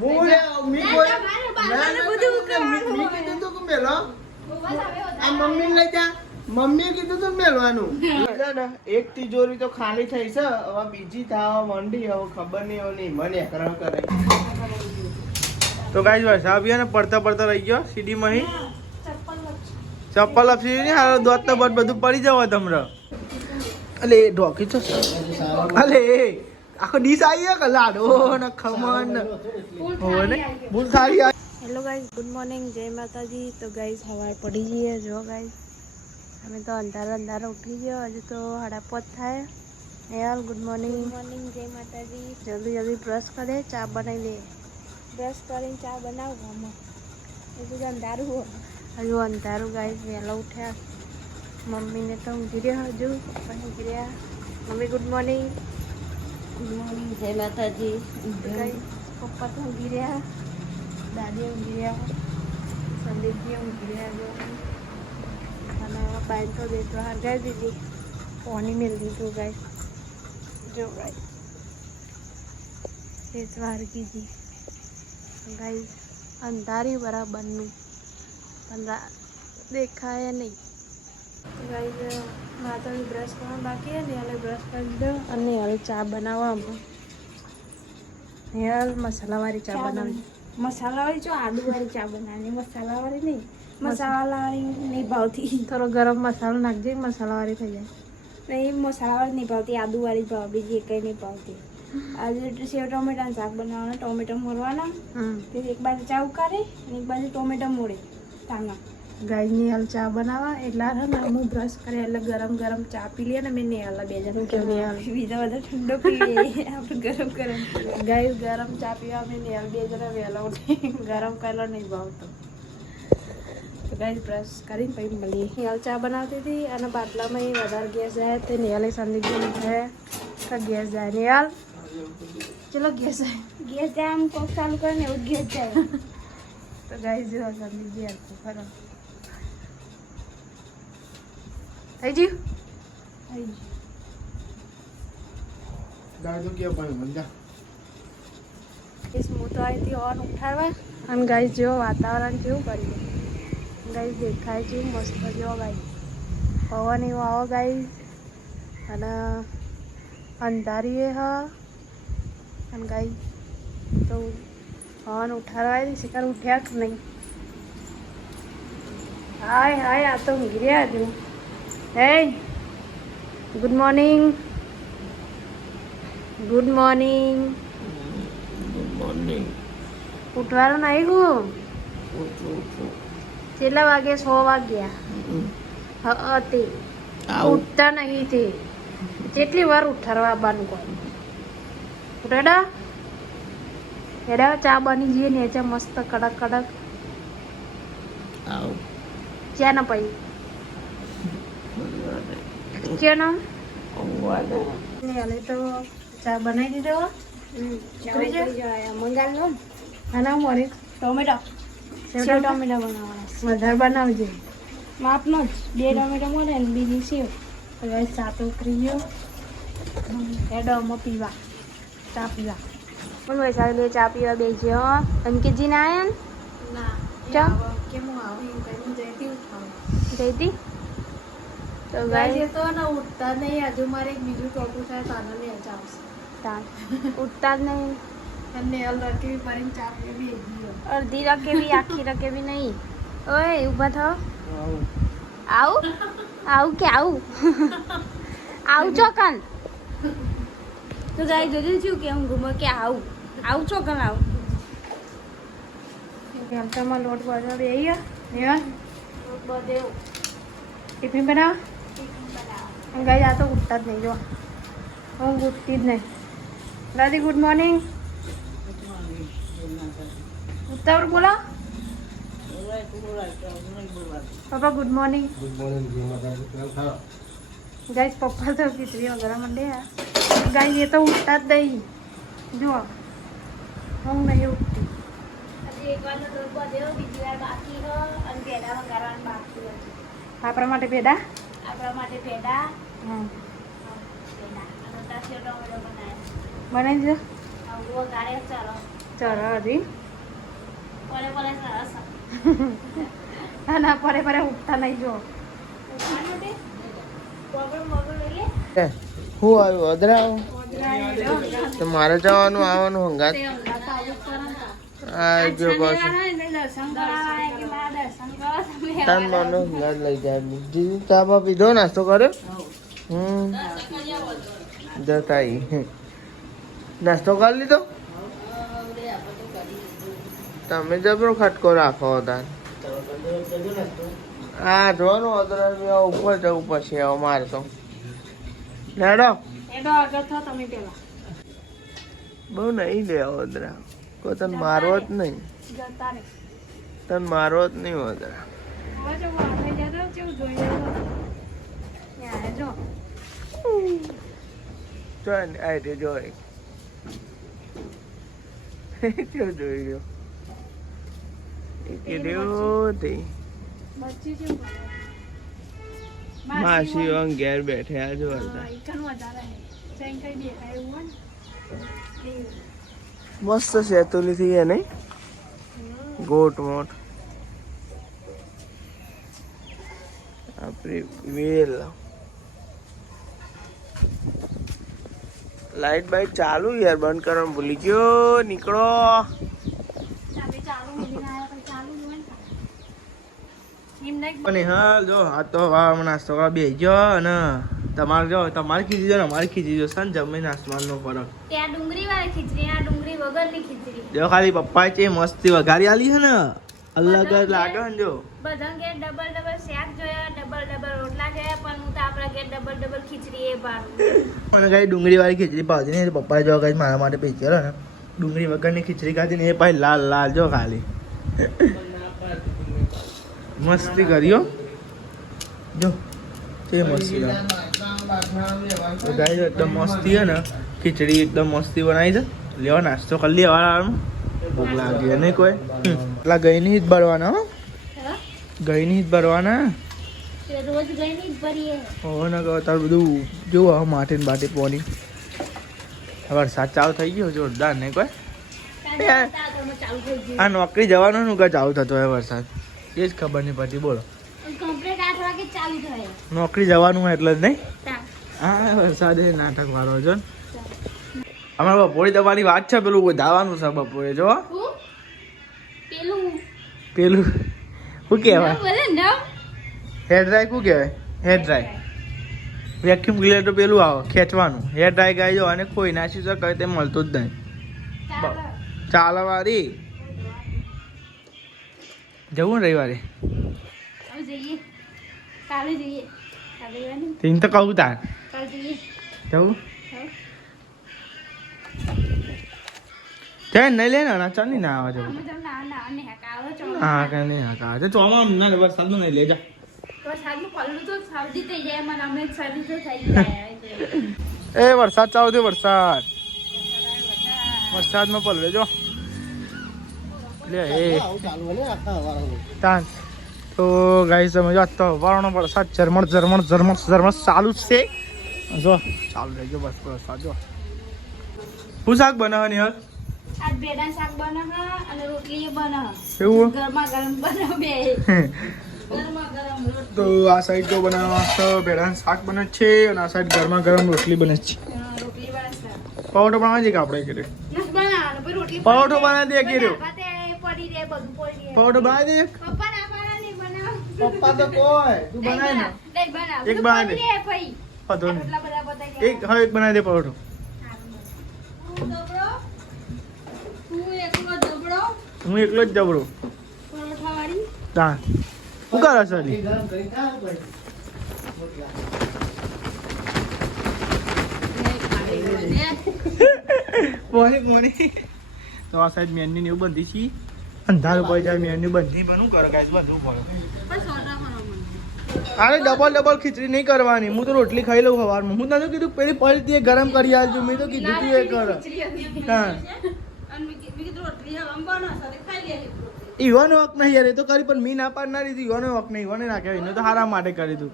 બોલે મી બોલ ના બધું કરવાનું મી કીધું તો કે મેલો આ મમ્મી લઈ જા મમ્મીએ કીધું તો મેલવાનું ને એક તિજોરી તો ખાલી થઈ છે હવે બીજી થાવા મંડી હવે ખબર નહીં હવે નહીં મને એકરણ કરે તો ગાઈસ વરસાદ બી ને પડતા રહી ગયો સીડી માં ચપ્પલ આપસી ને હારો દોત તો બધું પડી જવા તમરે અલે ઢોકી છો અલે આખો ડીશ આવી કે લાડો ને ખમણ હોવે ને ભૂલ થાળી હેલો ગાઈસ ગુડ મોર્નિંગ જય માતાજી તો ગાઈસ સવાર પડી ગઈ જો ગાઈસ અમે તો અંધારા ઉઠી ગયો હજુ તો 5:30 થાય યાર ગુડ મોર્નિંગ જય માતાજી જલ્દી બ્રશ કરે ચા બનાવી દે બ્રશ કરીને ચા બનાવું આમાં હજુ અંધારું ગાઈસ વહેલા ઉઠ્યા મમ્મીને તો ઊંઘી રહ્યા હજુ પપ્પા ઊંઘી રહ્યા મમ્મી ગુડ મોર્નિંગ જય માતાજી ગાઈસ પપ્પા તો ઊંઘી રહ્યા દાદી ઊંઘી રહ્યા સંદીપજી ઊંઘી રહ્યા જો અને બાઈન તો બેઠો હરગાઈ દીધી પાણી મેળ દીધું ગાઈસ જો ગાઈસ બેસવા હરગીજી ગાઈસ અંધારી બરાબરનું પણ દેખાય નહીં ગાઈસ માતાજી બ્રશ કરવાનું બાકી ને હાલે બ્રશ કરી દીધો અને હાલે ચા બનાવવામાં હાલ મસાલાવાળી ચા બનાવી મસાલાવાળી જો આદુવાળી ચા બનાવવાની મસાલાવાળી નહીં મસાલાવાળી નહીં ભાવતી થોડો ગરમ મસાલો નાખજે મસાલાવાળી થઈ જાય નહીં મસાલાવાળી નહીં ભાવતી આદુવાળી ભાવ બીજી કંઈ નહીં ભાવતી આજે સેવ ટોમેટાનું શાક બનાવવાના ટોમેટો મોરવાના પછી એક બાજુ ચા ઉકાળે અને એક બાજુ ટોમેટો મોડે તાંગા ગાયની હાલ ચા બનાવવા એટલે ને હું બ્રશ કરે એટલે ગરમ ચા પી લે ને મેં નેહાલા બે જણ કેવું નેહાલ બીજા બધા ઠંડો પીએ આપણે ગરમ ગાય ગરમ ચા પીવા મેં નેહાલ બે જણા વહેલા ઉઠી ગરમ કરેલો નહીં ભાવતો તો ગાય બ્રશ કરીને પછી મળીએ નેહાલ ચા બનાવતી હતી અને બાટલામાં એ વધારે ગેસ જાય તે નેહાલે સંદીપજી છે કે ગેસ જાય નેહાલ ચલો ગેસ જાય આમ કોક ચાલુ કરે ને એવું ગેસ જાય તો ગાય જો સંદીપજી આપો ખરો થઈ ગયું ગાય તો કે પાણી મંજા इस मुताई और उठावा અને ગાઈસ જો વાતાવરણ કેવું કર્યું ગાઈસ દેખાય છે મસ્ત જો ગાઈસ પવન એવો આવો ગાઈસ અને અંધારી હ અને ગાઈસ તો પવન ઉઠાડવા શિકાર ઉઠ્યા કે નહીં હાય આ તો ઊંઘી રહ્યા હજુ હે ગુડ મોર્નિંગ ઉઠવાનું નહીં ગયું કેટલા વાગે 6 વાગ્યા હતી ઉઠતા નહીં તે કેટલી વાર ઉઠાડવા આવવાનું કોઈ ઉઠાડા હેડા ચા બની જઈએ ને ચા મસ્ત કડક ચા ના પડી ચા ના તો ચા બનાવી દીધો મંગાલ લો આના મોરી ટોમેટો સેવ ટોમેટો બનાવવાના વધારે બનાવજે માપનો જ 2 ટોમેટો મળે ને બીજી સેવ હવે ચા તો ઉતરી ગયો હેડોમાં પીવા ચા પીવા પણ વૈશાલી ચા પીવા બેસ્યો અંકિતજી ના આયા ના ચા કેમ આવું જઈતી જઈતી તો ગાય તો ના ઉઠતા નહીં હજુ મારે એક બીજું ટોટું થાય તો આનો નહીં આવશે ઉઠતા જ નહીં અને અલરકી ભરીને ચા પીવી અડધી રકેવી આખી રકેવી નહીં ઓય ઊભા થાવ આવું ચોકન તો ગાય જોજો છું કે હું ઘૂમો કે આવું ચોકન આવું કેમટામાં લોટ બાંધવા બેહીએ ને લોટ બધેવ ટિફિન બનાવ ગાય આ તો ઉઠતા જ નહીં જો હું ઉઠતી જ નહીં દાદી ગુડ મોર્નિંગ ઉત્તાવળ બોલો પપ્પા ગુડ મોર્નિંગ ગાઈસ પપ્પા તો ખીચડી વગેરે મંડે ગાઈસ એ તો ઉઠતા જ નહીં જો હું નહીં ઉઠતી એક વારનો લોટ બધેવ બીજી વાર બાકી હ અને પેડા વગાડવાનું બાકી હતું આપણા માટે પેડા આપણા માટે પેડા હા પેડા અને તાસી ટોમેટો બનાવ્યા બનાવી દીધો આવું વગાડે ચાલો ચરો હજી પરે પરે સરસ ના પરે પરે ઉઠતા નહીં જો હું આવ્યું અદરા તો મારે જવાનું આવવાનું હંગાત આ જો બસ તાન માનો હંગાત લઈ જાય જીજુ ચા બા પીધો નાસ્તો કર્યો જતા નાસ્તો કરી લીધો તમે જબરો ખટકો રાખો તાર હા જોવાનું અદરા ઉપર જવું પછી આવો મારે તો લેડો બહુ નહીં લેવો અદરા કોઈ તને મારવો જ નહીં તને મારવો જ નહીં અદરા જોઈ આ રીતે જોઈ જોઈ રહ્યો માસી ઘેર બેઠે આ જો મસ્ત સેતુલી થી એ નહીં ગોટ મોટ આપણી વેલ લાઈટ બાઈટ ચાલુ યાર બંધ કરવાનું ભૂલી ગયો નીકળો અને હા જો આ તો નાસ્તો કરવા બેસી ગયો અને તમારે જો તમારે ખીચી જો ને અમારે ખીચી જો છે ને જમીન આસમાનનો ફરક ત્યાં ડુંગળી વાળી ખીચડી આ ડુંગળી વગરની ખીચડી જો ખાલી પપ્પા છે મસ્તી વઘારી આલી છે ને અલગ જ લાગે ને જો બધા ઘેર ડબલ ડબલ શાક જોયા ડબલ ડબલ રોટલા જોયા પણ હું તો આપણા ઘેર ડબલ ડબલ ખીચડી એ ભાવ મને કઈ ડુંગળી વાળી ખીચડી ભાવતી નહીં પપ્પાએ જો કઈ મારા માટે પૈસા ને ડુંગળી વગરની ખીચડી ખાધી ને એ ભાઈ લાલ લાલ જો ખાલી મસ્તી કર્યો જો તે મસ્તી ગાય એકદમ મસ્તી હે ને ખીચડી એકદમ મસ્તી બનાવી છે લેવા નાસ્તો કરી લેવાનું ભૂખ લાગી નહીં કોઈ પેલા ગઈની જ ભરવાના ગઈની જ ભરવાના રોજ ગઈ જ ભરીએ હો ને તાર બધું જોવું હવે માટી ને બાટી પોની વરસાદ ચાલુ થઈ ગયો જોરદાર નહીં કોઈ આ નોકરી જવાનું નું ચાલુ થતો હોય વરસાદ એ જ ખબર નહીં પડતી બોલો કમ્પ્લીટ 8 વાગે ચાલુ થાય નોકરી જવાનું હોય એટલે જ નહીં હા વરસાદ એ નાટક વાળો છો ને અમારે બપોરે દવાની વાત છે પેલું ધાવાનું છે બપોરે જો પેલું શું કહેવાય હેર ડ્રાય શું કહેવાય હેર ડ્રાય વેક્યુમ ક્લીનર તો પેલું આવે ખેંચવાનું હેર ડ્રાય ગાય જો અને કોઈ નાસી શકે તે મળતું જ નહીં ચાલવારી જવું ને રવિવારે તીન તો કહું તાર જવું ચાલ નહીં લે ને ચાલ નહીં ના આવે જવું હા કઈ નહીં હા કા ચોમા ના વરસાદ નહીં લે જા એ વરસાદ ચાલુ થયો વરસાદમાં પલવે જો લે એ તાન તો ગાઈસ તમે જો તો વારણો વરસાદ ઝરમર ચાલુ જ છે જો ચાલુ રહેજો બસ વરસાદ જો શું શાક બનાવવાની હાલ આજ ભેડા શાક બનાવ અને રોટલી બનાવ એવું ગરમા ગરમ બનાવ બે ગરમા ગરમ રોટલી તો આ સાઈડ તો બનાવવા તો ભેડાનું શાક બને છે અને આ સાઈડ ગરમા ગરમ રોટલી બને છે રોટલી બનાવ પરોઠો બનાવી દે કે આપણે કર્યો નસ બનાવવાનો પછી રોટલી પરોઠો બનાવી દે કર્યો બાતે પડી રે બધું પડી રે પરોઠો બનાવી દે પપ્પા ના પાડા નહીં બનાવ પપ્પા તો કોઈ તું બનાય ને નહીં બનાવ એક બનાવી દે ભાઈ પધો ને એટલા બધા બતાઈ એક હવે એક બનાવી દે પરોઠો હું એકલો જ જબરો પરોઠા વાળી તા શું કરે છે અલી મોની તો આ સાઈડ મેનની એવું બંધી છે અંધારું પડી જાય મેનની બંધી બનું કરે ગાઈસ બધું પડે અરે ડબલ ખીચડી નહીં કરવાની હું તો રોટલી ખાઈ લઉં સવારમાં હું તને કીધું પેલી પલટી ગરમ કરી આલજો મેં તો કીધું તું એ કર હા ઈવાનો હક નહીં યાર એ તો કરી પણ મી ના પાડનારી હતી ઈવાનો હક નહીં ઈવાને ના કહેવાય એને તો હારા માટે કરી તું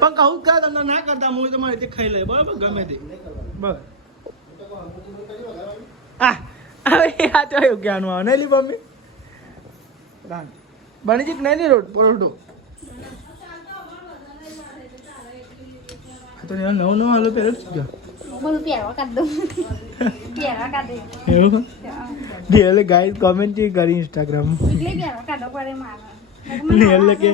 પણ કહું કે તમને ના કરતા હું તમારે રીતે ખાઈ લે બરાબર ગમે તે બસ હવે આ તો એવું ક્યાંનું આવે નહીં લી મમ્મી બની જીત નહીં રોડ પરોઠો તો નવું હાલો પહેલો જ ગયો બધું પહેરવા કાઢ દઉં પહેરવા કાઢે એવું રિયલ ગાઈસ કોમેન્ટ કરી ઇન્સ્ટાગ્રામ એટલે પહેરવા કાઢો પડે મારે રિયલ કે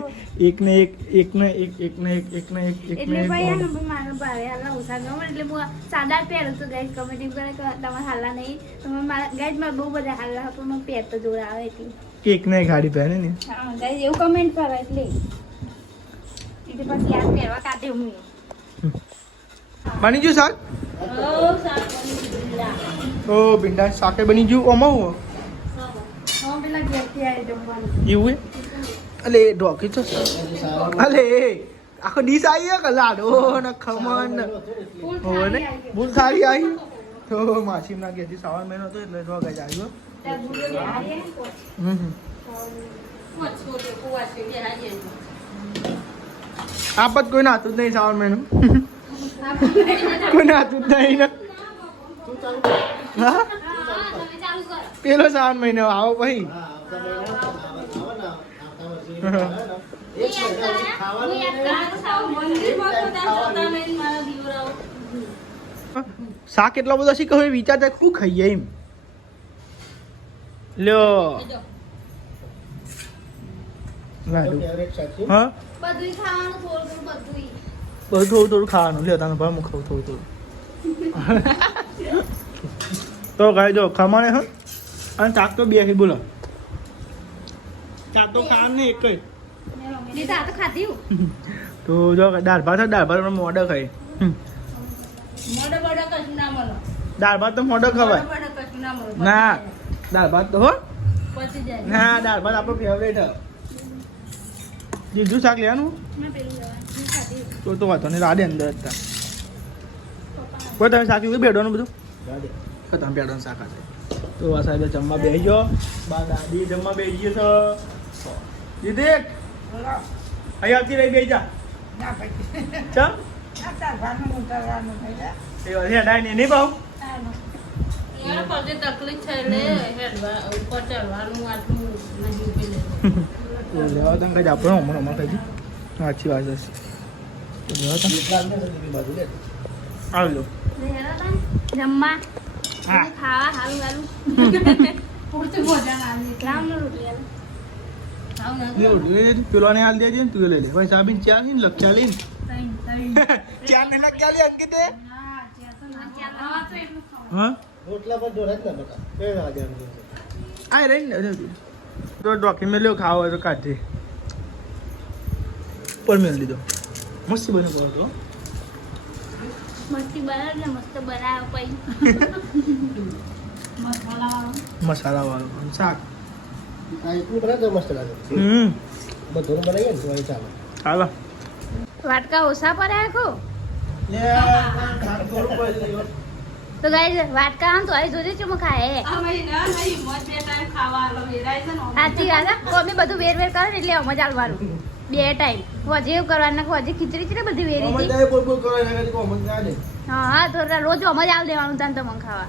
એક ને એક ને એક ને એક ને એક એટલે ભાઈ આ નંબર મારો ભારે હાલના ઓછા ન મળે એટલે હું સાદા જ પહેરું છું ગાઈસ કમેન્ટ કરે કે તમારે હાલના નહીં તમે મારા ગાઈસ માં બહુ બધા હાલના પણ મને પહેર તો જોડે આવે એટલે એક ને ગાડી પહેરે ને હા ગાઈસ એવું કમેન્ટ કરો એટલે પછી યાદ પહેરવા કાઢે હું બની ગયું શાક ઓ ભીંડા શાકે બની ગયું ઓમાં હું પેલા ઘેરથી આવી જમવાનું એવું અલે ઢોકી છો અલે આખો ડીશ આવી કે લાડો ને ખમણ હો ને બહુ સારી આવી તો માસી ના ઘેરથી શ્રાવણ મહિનો હતો એટલે ઢોકા જ આવ્યો આપત કોઈ નાતું જ નહીં શ્રાવણ મહિનો કોઈ નાતું જ નહીં ને હા પેલો શ્રાવણ મહિનો આવો પછી શાક એટલો બધો શીખો વિચારતા શું ખાઈએ એમ લ્યો લાડુ હા બધું ખાવાનું થોડું બધું બધું થોડું થોડું ખાવાનું લ્યો તને ભાઈ હું ખાઉં થોડું થોડું તો ખાઈ જો ખમાણે હા અને શાક તો બે બોલો શાક તો ખાવાનું નહીં એક જ લીધા તો ખાધી તો જો દાળ ભાત મોઢો ખાઈ દાળ ભાત તો મોઢો ખવાય ના દાળ ભાત તો હો ના દાળ ભાત આપણો ફેવરેટ દીધું શાક લેવાનું તો વાંધો નહીં રાડે અંદર હતા કોઈ તમે શાક લીધું ભેડવાનું બધું તો તમે ભેડવાનું શાક હશે તો આ સાહેબ જમવા બેસી ગયો બા દાદી જમવા બેસી ગયો છો દીદી અહીં આવતી રહી બેસી જા ચમ એ હેડાય નહીં ભાવ લેવા તને કઈ આપણો હમણાં કઈ સાચી વાત હશે આવી લો જમવા હા ખાવા હાલું હાલું પૂરતું ભોજન આવી રામનો રોટલી પેલો ને હાલ દેજે ને તું લઈ લે ભાઈ સાબીન ચા લઈને લખ્યા લઈને ચાર ને લખ્યા લે અંકિત હા રોટલા પર જોડે જ ને બકા બે વાગે આ રહી ને તો ડોક્યુમેન્ટ લ્યો ખાવો હોય તો કાઢી પર મેળ દીધો મસ્ત બને કહો તો મસ્તી બનાવ ને મસ્ત બનાવ પછી મસાલા વાળું શાક આ એટલું બનાવે તો મસ્ત લાગે બધું બનાવીએ ને તો અહીં ચાલે ચાલો વાટકા ઓછા પડે આખો લે થોડું પડી તો ગાઈસ વાટકા આમ તો આઈ જોજે ચુમ ખાય સાચી વાત તો અમે બધું વેર વેર કરે ને એટલે અમે ચાલવાનું બે ટાઈમ હજે એવું કરવાનું હજે ખીચડી છે ને બધી વેરી હતી જાય બોલ બોલ કરે ને કો મન ના દે હા હા તો રોજ અમે જ આવ દેવાનું તાન તો મન ખાવા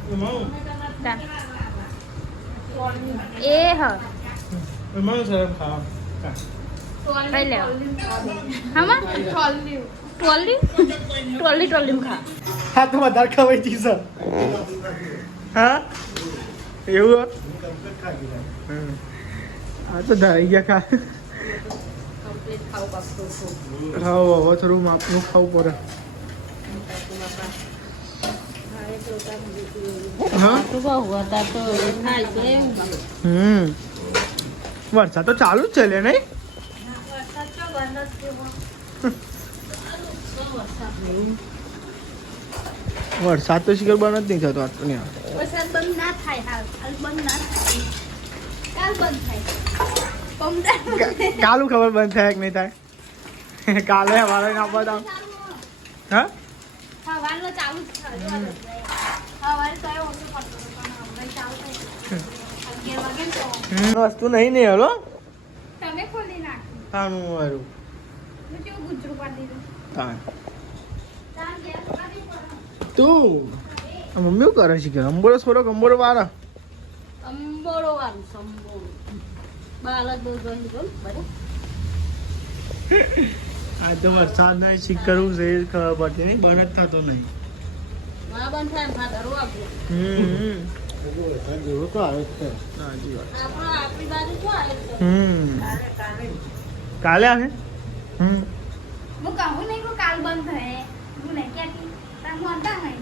તાન. એ હા મન સર ખાવા ખાઈ લે હમા ટોલી ખા હા તો વધારે ખવાય ચીઝ હા એવું હા તો ધારી ગયા ખા ખાવ હવે થોડું માપનું ખાવું પડે હા વરસાદ તો ચાલુ જ છે લે નહીં વરસાદ તો શિખર બંધ જ નહીં થતો આજ તો નહીં વરસાદ બંધ ના થાય હાલ બંધ ના થાય કાલ બંધ થાય કાલું ખબર બંધ થાય કે નહીં થાય કાલે અમારે ના બધા હા હવાનો ચાલુ જ થાય હવારે તો ઓછું પડતું પણ હવે ચાલુ થાય 11 વાગે તો વસ્તુ નહીં હલો તમે ખોલી નાખ્યું આનું વારું મેં કેવું ગુજરું પાડી દીધું તાન તું મમ્મી શું કરે છે કે અંબોળો છોડો અંબોળો વાળા અંબોળો વાળું સંબોળો બાળક બહુ જોઈ ગયો બરાબર. આ તો વરસાદ નહીં શીખ કરવું છે એ ખબર પડતી નહીં બંધ જ થતો નહીં. ના બંધ થાય એમ ખાતર વાપરો. જેવો તો આવે છે. સાચી વાત. આપણી બાજુ શું આવે છે? કાલે આવે હું કહું નહીં કે કાલ બંધ થાય હું નહીં ક્યાંથી તાર મોંટા નહીં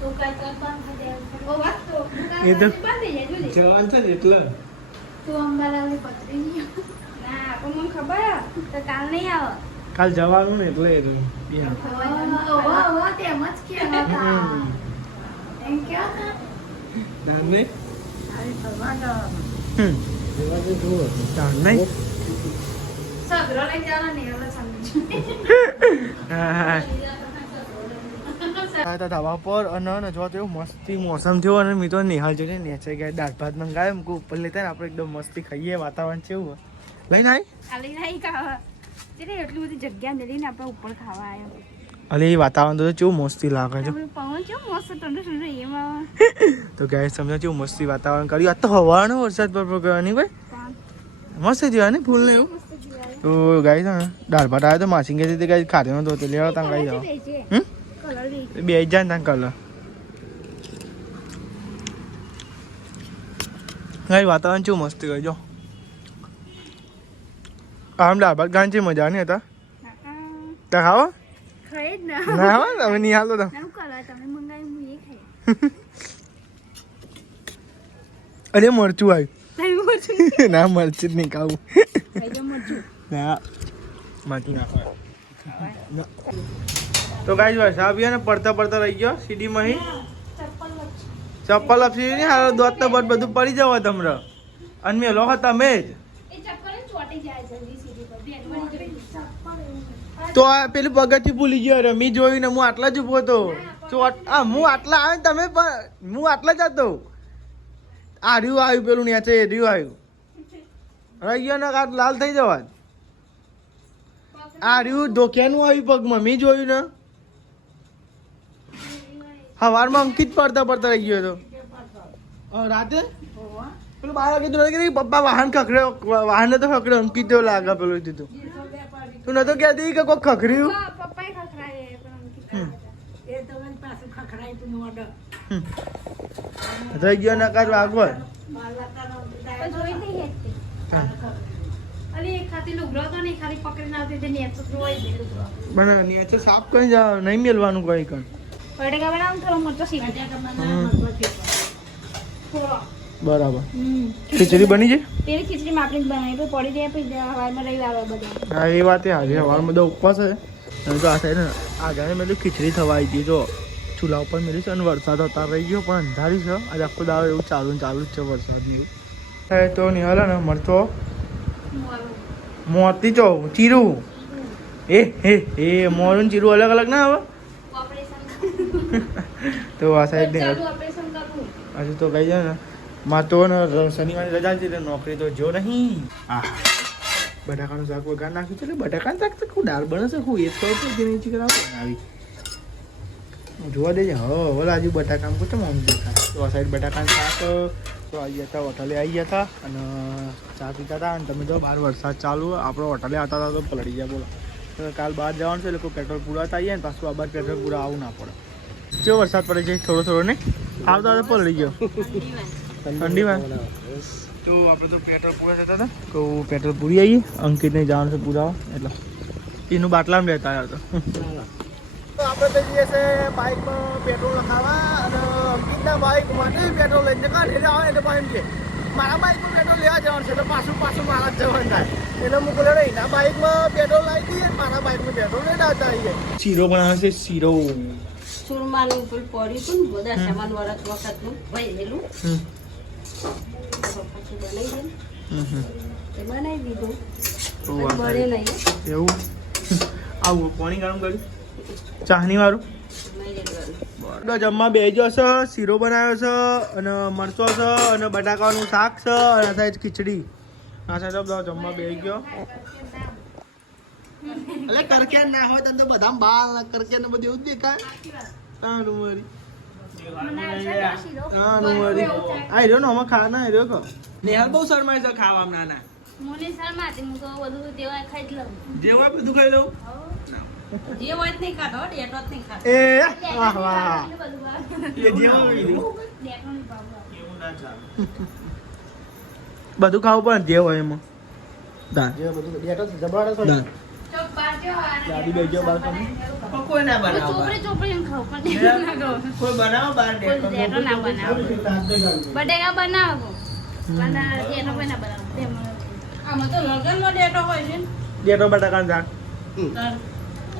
તું કાંઈ કાંઈ બંધ થઈ જાય. ઓ વાત તો એ તો બંધ થઈ જાય જોજે. જવાન છે ને એટલે તું અંબાલાલની પત્રી નહીં ના પણ મને ખબર તો કાલ નહીં આવે કાલ જવાનું ને એટલે તેમ જ કે એમ ક્યાં નહીં સગરો લઈ જવાનો ને હવે સમજ ધાબા પર અને જો તો એવું મસ્તી મોસમ થયો અને મેં તો નિહાલ જોઈને નેચે ગયા દાળ ભાત મંગાવ્યો મૂકું ઉપર લેતા ને આપણે એકદમ મસ્તી ખાઈએ વાતાવરણ કેવું લઈને આવી ખાલી નહીં ખાવા એટલે એટલી બધી જગ્યા મેળવીને આપણે ઉપર ખાવા આવ્યો અરે એ વાતાવરણ તો કેવું મસ્તી લાગે છે પવન કેવું મસ્ત ઠંડુ ઠંડુ એમાં તો ગાય સમજો કેવું મસ્તી વાતાવરણ કર્યું આ તો હવાનો વરસાદ પર કરવાની ભાઈ મસ્ત જેવા ને ફૂલ ને એવું તો ગાય છે ને દાળ ભાત આવ્યો તો માસી કે તે ગાય ખાધો નતો તો લેવા ત્યાં ગાઈ જાવ બે જાય ત્યાં કલર ગાય વાતાવરણ કેવું મસ્તી કરજો આમ દાળ ભાત ગાંચી મજા નહીં હતા ત્યાં ખાવા ખાઈ જ ને ના આવે ને હવે નહીં હાલતો તો શું કરો તમે મંગાવી હું એ ખાઈ અરે મરચું આવ્યું નહીં મરચું ના મરચું જ નહીં ખાવું ખાઈ જાઓ મરચું ના મરચું નાખવા તો ગાઈસ વરસાદ આવ્યો ને પડતા પડતા રહી ગયો સીડીમાં ચપ્પલ આપસી નહીં હારો દોત તો બટ બધું પડી જવો તમને અને મેં લોકો તમે જ એ ચપ્પલ ચોટી જાય જલ્દી સીધી પર બેન મળી તો આ પેલું પગથિયું ભૂલી ગયો રે મેં જોયું ને હું આટલા જ ઉભો હતો હું આટલા આવે ને તમે પણ હું આટલા જ હતો આ રહ્યું આવ્યું પેલું નેચે એ રહ્યું આવ્યું રહી ગયો ને કાંટ લાલ થઈ જવા આ રહ્યું ધોક્યાનું આવ્યું પગમાં મેં જોયું ને સવારમાં અંકિત પડતા પડતા રહી ગયો હતો રાતે પેલું 12 વાગે તો પપ્પા વાહન ખખડ્યો વાહન તો ખખડ્યો અંકિત જેવો લાગે પેલું દીધું તું નતો કહેતી કે કોઈ ખખડ્યું પપ્પાએ ખખડાય થઈ ગયો નકાર વાગવર જોઈ નહીં હેતી અરે એક ખાતી લુગડો તો નહીં ખાલી પકડીને આવતી તે નેચો જોઈ દે લુગડો બને નીચે સાફ કરી જા નહીં મેલવાનું કઈ કણ બટેકા બનાવું થોડો મરચો સીધી બરાબર ખીચડી બની છે પેલી ખીચડી માં આપણે બનાવી પડી જાય પછી હવારમાં રહી આવે બધા હા એ વાત હાજર સવારમાં બધો ઉપવાસ છે અને તો આ સાઈડ ને આ જાણે મેં ખીચડી થવાઈ ગઈ જો ચૂલા ઉપર મેલી છે અને વરસાદ અતાર રહી ગયો પણ અંધારી છે આજે આખો દાડો એવું ચાલુ જ છે વરસાદની એવું તો નિહાલ ને મરચો મોતી ચો ચીરું એ મોરું ચીરું અલગ અલગ ના હવે તો આ સાઈડ ને ઓપરેશન કરવું હજુ તો કઈ જાય ને માં તો શનિવારની રજા છે એટલે નોકરી તો જો નહીં હા બટાકાનું શાક વઘાર નાખ્યું છે એટલે બટાકાનું શાક તો દાળ બને છે હું એ જ કહું છું કે નીચે આવી જોવા દેજે હવે આજુ બટાકાનું પૂછો મમ્મી દેખાય તો આ સાઈડ બટાકાનું શાક તો આવી હતા હોટલે આવી ગયા હતા અને ચા પીતા હતા અને તમે જો બહાર વરસાદ ચાલુ આપણે હોટલે આવતા હતા તો પલળી ગયા બોલો તો કાલ બહાર જવાનું છે એટલે પેટ્રોલ પૂરાતા આવીએ ને પાછું આ બાર પેટ્રોલ પૂરા આવું ના પડે કેવો વરસાદ પડે છે થોડો થોડો ને આવતા તો પલળી ગયો ઠંડીમાં તો આપણે તો પેટ્રોલ પૂરા જતા હતા તો પેટ્રોલ પૂરી આવીએ અંકિતને જવાનું છે પૂરાવા એટલે એનું બાટલામાં લેતા આવ્યા હતા તો આપણે તો જઈએ છીએ બાઇકમાં પેટ્રોલ નખાવા અને અંકિતના બાઇક માટે પેટ્રોલ લઈને કાઢી આવે એટલે પણ એમ કે મારા બાઇકમાં પેટ્રોલ લેવા જવાનું છે એટલે પાછું મારા જ જવાનું થાય એટલે હું બોલે એના બાઇકમાં પેટ્રોલ લાવી દઈએ મારા બાઇકમાં પેટ્રોલ લઈને આવતા આવીએ શીરો બનાવે છે શીરો સુરમાનું ઉપર પડ્યું હતું ને બધા સામાન વરસ વખતનું ભરેલું પછી બનાવી દે બનાવી દીધું બળે નહીં એવું આવું પાણી ગરમ કર્યું ચાહની વાળું જમવા બેજો છે શીરો બનાવ્યો છે અને મરચો છે અને બટાકાનું શાક છે અને આ સાઈડ ખીચડી આ સાઈડ બધા જમવા બેસી ગયો એટલે કરકેન ના હોય તને તો બધા બાલ કરકેન ને બધું એવું જ દેખાય તાનું મારી તાનું મારી આ રહ્યો ને આમાં ખા ના રહ્યો કો નેહાલ બહુ શરમાય છે ખાવામાં નાના મને શરમાતી હું તો બધું તેવા ખાઈ જ લઉં જે હોય બધું ખાઈ લઉં જે હોય જ નહીં ખાતો ડેટો જ નહીં ખાતો એ વાહ વાહ એ જે હોય ડેટો નહીં ભાવતો એવું ના ચાલે. બધું ખાવું પડે જે હોય એમાં દાન જે બધું ડેટો જબરાડે થોડી. દાન ચોક બાર જો દાદી બેજો બાર ખાને પણ કોઈ ના બનાવો ચોપડી બહાર. ચોપડી એમ ખાવ પણ ડેટો ના ખાવ કોઈ બનાવો બહાર ડેટો. ડેટો ના બનાવો સાથે ગાળો. બટેકા બનાવો પણ ડેટો કોઈ ના બનાવો આમાં તો લગનમાં ડેટો હોય છે ને ડેટો બટાકાનું શાક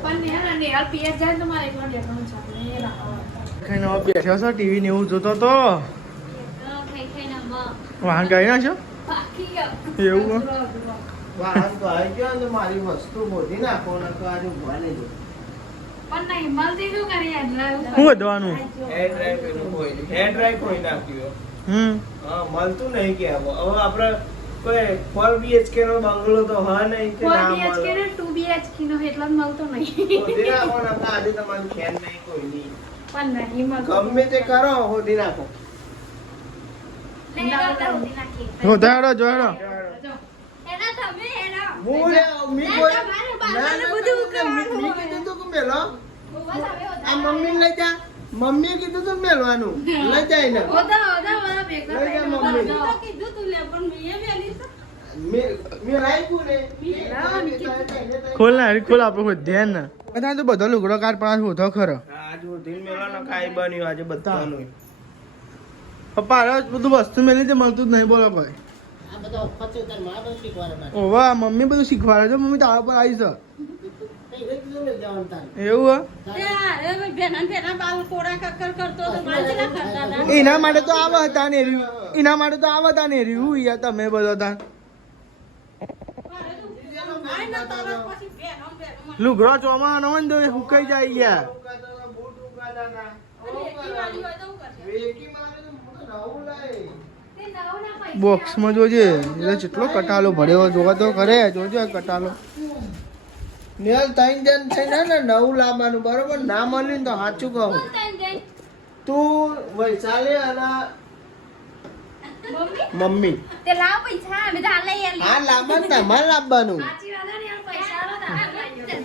પણ નેહાલ પિયર જાય તો મારે એકલો ડેટોનું શાક નહીં રાખવા. ખાઈને હવે બેઠો છો ટીવી ને એવું જોતો તો ખાઈ ખાઈને વાહન ગાઈ નાખ્યો બાકી ગયો એવું વાહન તો આવી ગયો ને તો મારી વસ્તુ મોધી નાખો ને તો આજે ઉભા નહીં જો. પણ નહીં મળતી શું કરીએ શું વધવાનું હેર ડ્રાઈવ એનું કોઈ નહીં. હેર ડ્રાઈવ કોઈ નાખ્યું. હા મળતું નહીં કે હવે આપણે કોઈ 4 BHK નો બંગલો તો હા નહીં કે ના 4 BHK મળે. ને 2 BHK નો એટલો જ મળતો નહીં હોધી નાખો ને આપણે આજે તમારું ખેર નહીં કોઈ નહીં. પણ નહીં મળતો ગમે તે કરો હોધી નાખો. વધારો જોડો એના તમે એના હું લે મી કોઈ ના બધું મી કીધું તું કે મેલો આ મમ્મી લઈ જા. મમ્મીએ કીધું તું મેલવાનું લઈ જાય ને ઓદા ભેગા લઈ જા મમ્મી કીધું તું લે પણ મેં વેલી મેં રાખ્યું ને ખોલ ના ખોલ આપણે ધ્યાન ના બધા તો બધો લુગડો કાર પાસ હોતો ખરો આજ હોધી મેળાનો કાઈ બન્યું આજે બધાનું. પપ્પા અરે બધું વસ્તુ મેલી તે મળતું જ નહીં બોલો ભાઈ ઓવા મમ્મી બધું શીખવાડે છે મમ્મી તારા પર આવી છે એવું એના માટે તો આવા હતા ને એના માટે તો આવા હતા ને રહ્યું યાર તમે બધા હતા લુગડો ચોમાનો હોય ને તો એ સુકાઈ જાય યાર બૂટ ઉગાડવાના. વેકી મારે તો નવું લાય. બોક્સમાં જોજે એટલે કેટલો કટાલો ભર્યો જોવા તો કરે જોજો કટાલો નેલ ત્રણ જણ છે ને નવું લાવવાનું બરોબર ના મળ્યું ને તો સાચું કહું તું વૈશાલી અને મમ્મી તે લાવ પૈસા અમે તો હાલ લઈ હા લાવવાનું તમારે લાવવાનું.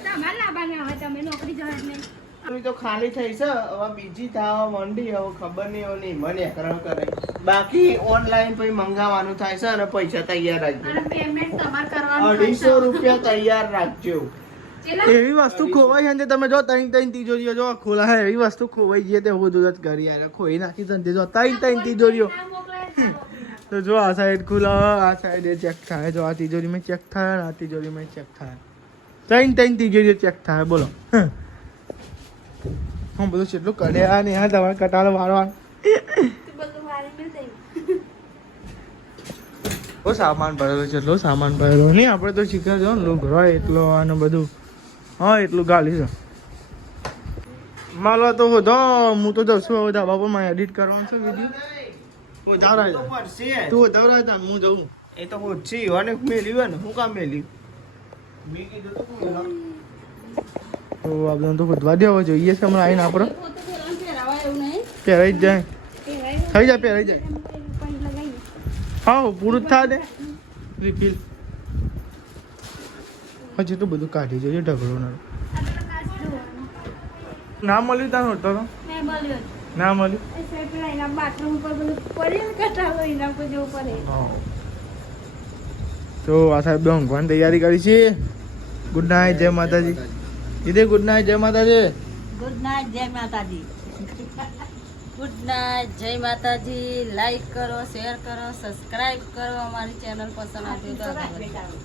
તમારે લાવવાના હોય તમે નોકરી જવા નહીં નોકરી તો ખાલી થઈ છે હવે બીજી થવા માંડી હવે ખબર નહીં હવે નહીં મને હેકરણ કરે બાકી ઓનલાઈન પછી મંગાવવાનું થાય છે અને પૈસા તૈયાર રાખજો. અને પેમેન્ટ તમારે કરવાનું 250 રૂપિયા તૈયાર રાખજો. એવી વસ્તુ ખોવાઈ છે ને તમે જો ત્રણ ત્રણ તિજોરીઓ જો ખોલા એવી વસ્તુ ખોવાઈ જઈએ તે બધું જ કરી યાર ખોઈ નાખી છે જો ત્રણ ત્રણ તિજોરીઓ તો જો આ સાઈડ ખુલા આ સાઈડ ચેક થાય જો આ તિજોરીમાં ચેક થાય અને આ તિજોરીમાં ચેક થાય ત્રણ ત્રણ તિજોરીઓ ચેક થાય બોલો હું બધું કેટલું કઢ્યા ને હા તમારે કટાળો વાળવાનું બહુ સામાન ભરેલો છે એટલો સામાન ભરેલો નહીં આપણે તો શીખર જો ને લુગડો એટલો અને બધું હા એટલું ગાલી છે માલો તો હોતો હું તો જઉં છું હવે ધાબા પર મારે એડિટ કરવાનું છે વિડીયો વધારે તો પડશે. તું વધારે હતા હું જઉં એ તો ઓછી અને મેલ્યું ને હું કામ મેલ્યું મેં કીધું તો મેલો. તો આપણે તો ખોદવા દેવો જોઈએ છે હમણાં આવીને આપણે પહેરાઈ જ જાય થઈ જાય પહેરાઈ જાય હા પૂરું જ થાય દે રિફિલ હજી તો બધું કાઢી જોઈએ ઢગલો ના મળ્યું ત્યાં હોતો તો ના મળ્યું બાથરૂમ પર બધું પડે કટાવો એના પર જવું પડે તો આ સાહેબ ઊંઘવાની તૈયારી કરી છે ગુડ નાઇટ જય માતાજી દીદી ગુડ નાઇટ જય માતાજી ગુડ નાઇટ જય માતાજી ગુડ નાઇટ જય માતાજી લાઈક કરો શેર કરો સબસ્ક્રાઇબ કરો અમારી ચેનલ પસંદ આવતી હોય તો